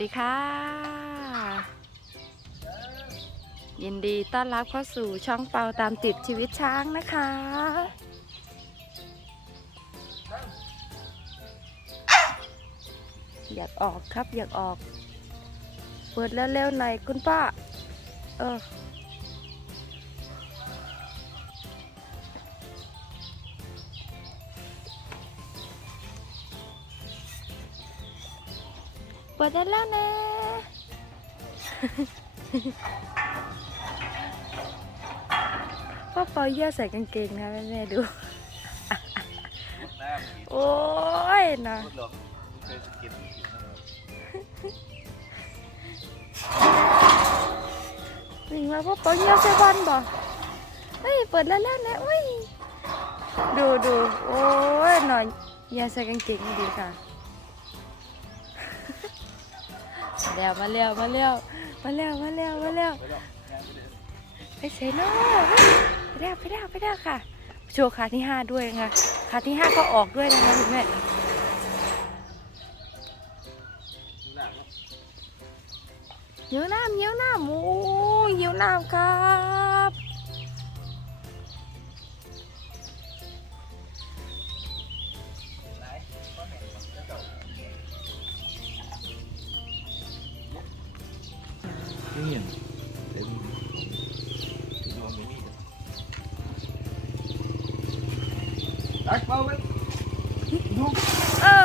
ดีค่ะ ยินดีต้อนรับเข้าสู่ช่องเปาตามติดชีวิตช้างนะคะ อยากออกครับอยากออก เปิดเร็วๆหน่อยคุณป้า เออ ปิดได้แล้วนะ พ่อเปาเยี่ยวใส่กางเกงนะแม่แม่ๆดู โอ้ยนะหรอกเคยสกินวิ่งมาพ่อเปาเยี่ยวใส่บอลบ่เฮ้ยเปิดแล้วแล้วนะอุ้ยดูดูโอ้ยหน่อยเยี่ยใส่กางเกงดีค่ะ แล้วมาแล้วมาแล้วมาแล้วมาแล้วมาแล้วไปแล้วงานไปเลยไปเซโน่ไปได้ไปได้ไปได้ค่ะ โชว์ขาที่ห้าด้วยนะคะขาที่ห้าก็ออกด้วยนะคะคุณแม่เยี่ยวน้ำเยี่ยวน้ำโอ้ยเยี่ยวน้ำค่ะ เต็มดวงไม่มีกันตักเบาไปดูเออ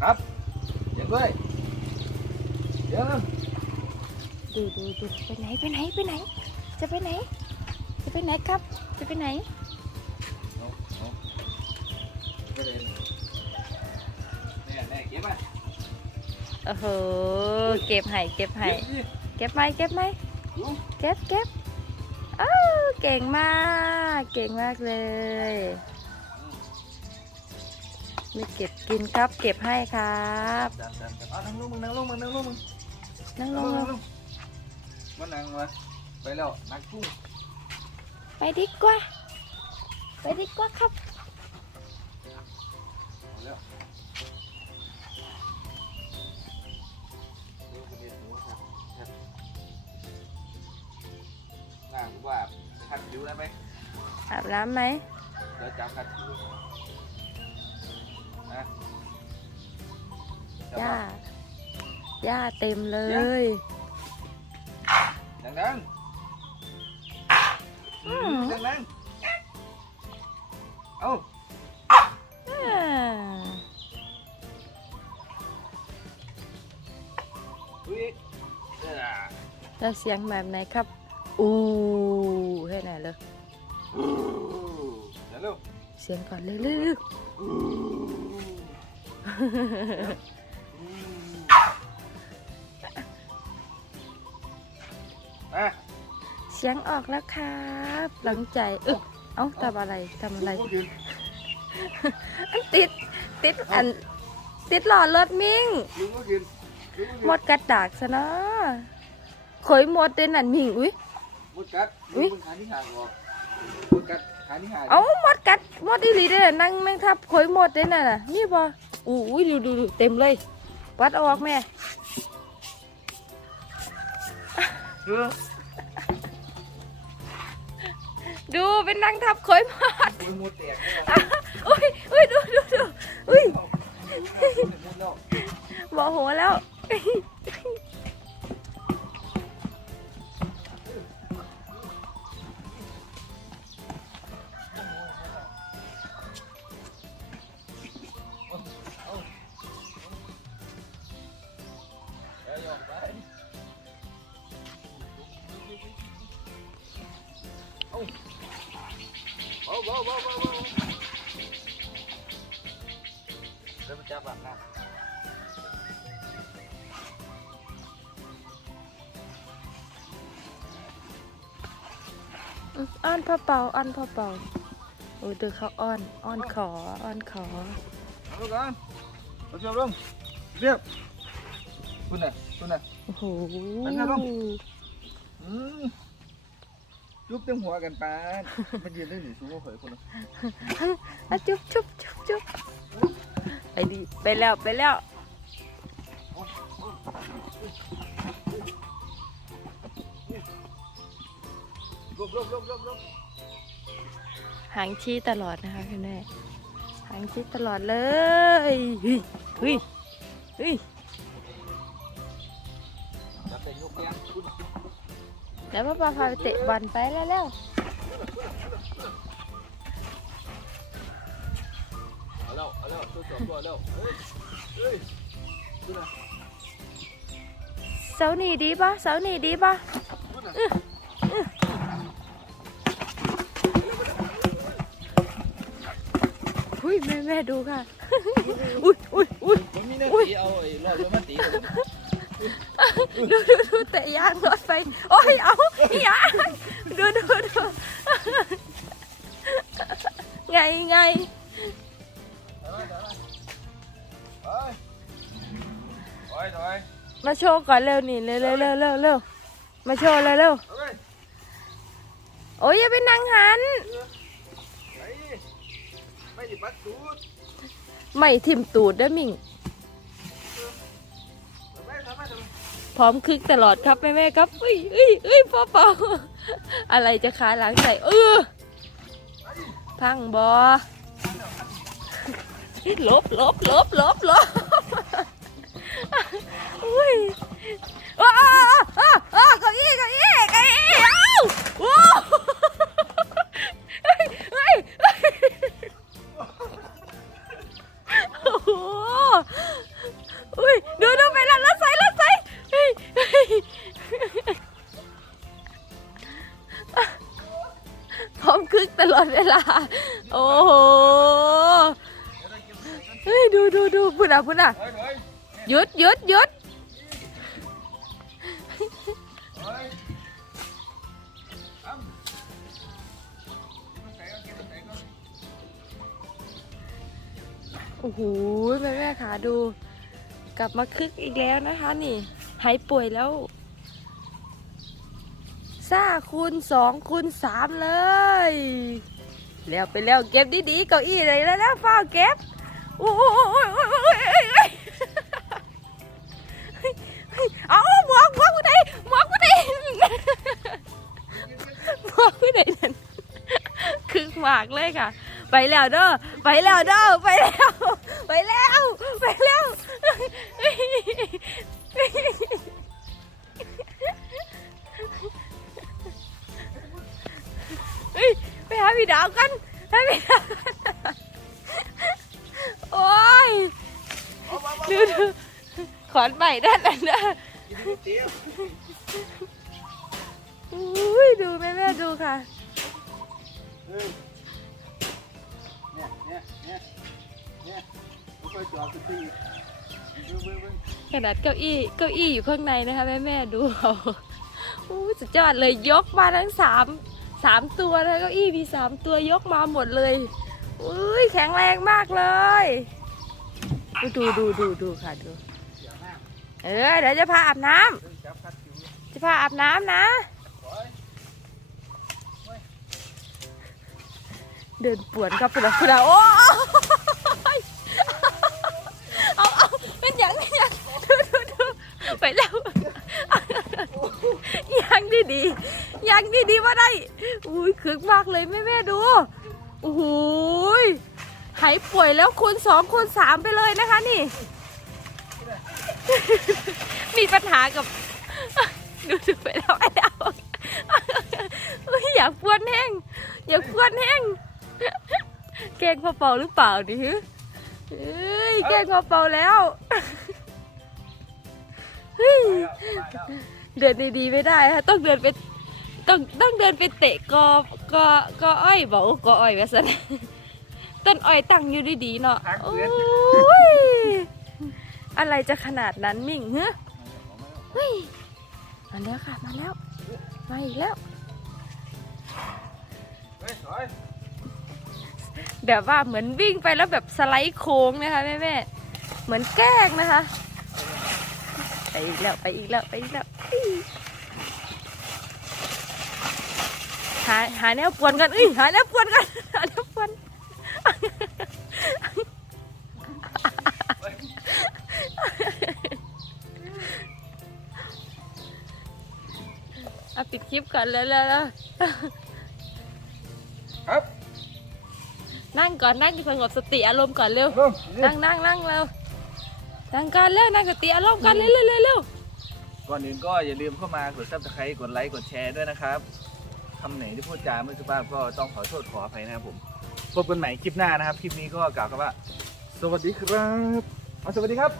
ครับเดี๋ยวด้ โอ้โห เก็บให้เก็บให้เก็บดิเก็บไหมเก็บไหมดูเก็บเก็บเอ้าเก่งมาก เก่งมากเลยไม่เก็บกินครับ เก็บให้ครับดันดันดันเอานั่งลงมึงนั่งลงมึงนั่งลงมึงนั่งลนั่งงลลงงลงมานั่งมาไปแล้วนักกุ้งไปดีกว่า ไปดีกว่าครับ ขัดผิวได้ไหมอาบน้ำไหมเดี๋ยวจับขัดผิวนะจับย่าย่าเต็มเลยดังดังอืมดังดังเอาอ่าอุ้ยเออแล้วเสียงแบบไหนครับ อู้ สียงก่อนเร็วมาๆเสียงออกแล้วครับ หลังใจเออเอ้าทำอะไรทำอะไร ติด ติดอัน ติดหลอดรถมิ่ง หมดกระดากซะนะขอยหมดเต็นอันมิ่ง อุ้ยหมดกัดอุ๊ย เอ้าหมดกัดหมดอีหลีเด้อนั่งแม่งทับขอยหมดเต็นน่ะนี่บ่อู้ยดูดูเต็มเลยวัดออกแม่ดูเป็นนางทับขอยหมดมึงหมดแตกอุ้ยอุ้ยดูดูดูอุ้ยบอกหัวแล้ว เอาเอาเอาเอาเอาเริ่มจับแบบนั้นอ้อนพ่อเป่าอ้อนพ่อเป่าโอ้ยดูเขาอ้อนอ้อนขออ้อนขอเอาลูกกันเอาเชือกลงเรียบคุณน่ะคุณน่ะโอ้โหเป็นไงบ้างอืม ยุบเต็มหัวกันปานมันยืนได้หนีสูงกว่าเขยคนละอะจุ๊บจุ๊บจุ๊บจุ๊บไปดีไปแล้วไปแล้วลบลบลบลบลบหางชี้ตลอดนะคะคุณแม่หางชี้ตลอดเลยเฮ้ยเฮ้ยเฮ้ย จับแต่ยกแยงคุณแล้วพ่อปาพาไปเตะบอลไปแล้วแล้วเอาแล้วเอาแล้วตัวสองตัวแล้วเฮ้ยเฮ้ยคุณน่ะเสาหนีดีปะเสาหนีดีปะคุณน่ะอุ้ยแม่แม่ดูค่ะ อุ้ยอุ้ยอุ้ยผมมีหน้าตีเอาไอ้รอดรถมาตีก่อน ดูดูดูเตะยางรถไฟ โอ้ยเอายางดูดูดูไงไงไปไปไปมาโชว์ก่อนเร็วนี่เร็วเร็วเร็วเร็วเร็วมาโชว์เร็วเร็วไปโอ้ยอย่าไปนั่งหันไปไม่ดิบัดตูดไม่ทิ่มตูดเด้อมิง พร้อมคึกตลอดครับแม่แม่ครับเอ้ยเอ้ยเอ้ยพ่อเปาอะไรจะขาหลังใส่เออพังบอลบลบลบลบลบอุ้ยอ้าอ้าอ้าเก้าอี้เก้าอี้เก้าอี้เอ้าโอ้เฮ้ยเฮ้ยเฮ้ยโอ้โหอุ้ยดูดู ลอดเวลา โอ้โหเฮ้ยดูดูดูพุ่นอะพุ่นอะหยุดหยุดหยุดโอ้โหแม่แม่ขาดู กลับมาคึกอีกแล้วนะคะ นี่หายป่วยแล้ว คูณสองคูณสามเลย แล้วไปแล้วเก็บดีๆเก้าอี้เลยแล้วนะฟ้าเก็บโอ้โหเอาหมวกหมวกกูไหนหมวกกูไหนหมวกกูไหนนั่นคึกมากเลยค่ะ ไปแล้วเด้อไปแล้วเด้อไปแล้ว ไปแล้วไปแล้ว หาพี่ดาวกันโอ้ยดูดูขอนใหม่ด้านนั้นนะกินก๋วยอุ้ยดูแม่แม่ดูค่ะเนี่ยเนี่ยเนี่ยเนี่ยค่อยจอดสักทีเบิ่งเบิ่งเบิ่งขนาดเก้าอี้เก้าอี้อยู่ข้างในนะคะแม่แม่ดูเอาอู้สุดยอดเลยยกมาทั้งสาม สามตัวนะเก้าอี้มีสามตัวยกมาหมดเลยอุ้ยแข็งแรงมากเลย ดูดูดูดูค่ะดู เออเดี๋ยวจะพาอาบน้ำจะพาอาบน้ำนะ เดินปวนครับพุ่นนะพุ่นนะโอ้เอาเอาเป็นอย่างเป็นอย่างดูดูดูไปแล้วยังดีดียังดีดีว่าได้ อุ้ยคึกมากเลยแม่แม่ๆดูโอ้โหยหายป่วยแล้วคูณสองคูณสามไปเลยนะคะนี่ มีปัญหากับ ดูดูไปแล้วไอ้ดาวอุ๊ยอยากพวนแห้งอยากพวนแห้งแกล้งพ่อเปาหรือเปล่าดิฮึเอ้ยแกล้งพ่อเปาแล้วเฮ้ยไปแล้วไปแล้วเดินดีๆไม่ได้ฮะต้องเดินไป ต้องต้องเดินไปเตะกอกอกออ้อยบอกกออ้อยไว้ซะนต้นอ้อยตั้งอยู่ดีๆเนาะโอ้ยอะไรจะขนาดนั้นมิ่งเฮ้ยมาแล้วค่ะมาแล้วมาอีกแล้วเฮ้ยถอยแบบว่าเหมือนวิ่งไปแล้วแบบสไลด์โค้งนะคะแม่แม่เหมือนแกล้งนะคะ ไปอีกแล้วไปอีกแล้วไปอีกแล้วอี้ หาหาแนวปวนกันเอ้ยหาแนวปวนกันหาแนวปวนเอาปิดคลิปก่อนแล้วแล้วแล้วครับนั่งก่อนนั่งสงบสติอารมณ์ก่อนเร็วเริ่มนั่งนั่งนั่งเร็วนั่งกันเร็วนั่งสติอารมณ์กันเร็วเร็วเร็วเร็วก่อนอื่นก็อย่าลืมเข้ามากดซับสไครต์กดไลค์กดแชร์ด้วยนะครับ คำไหนที่พูดจาไม่สุภาพก็ต้องขอโทษขออภัยนะครับผมพบกันใหม่คลิปหน้านะครับ คลิปนี้ก็กล่าวคำว่า สวัสดีครับสวัสดีครับ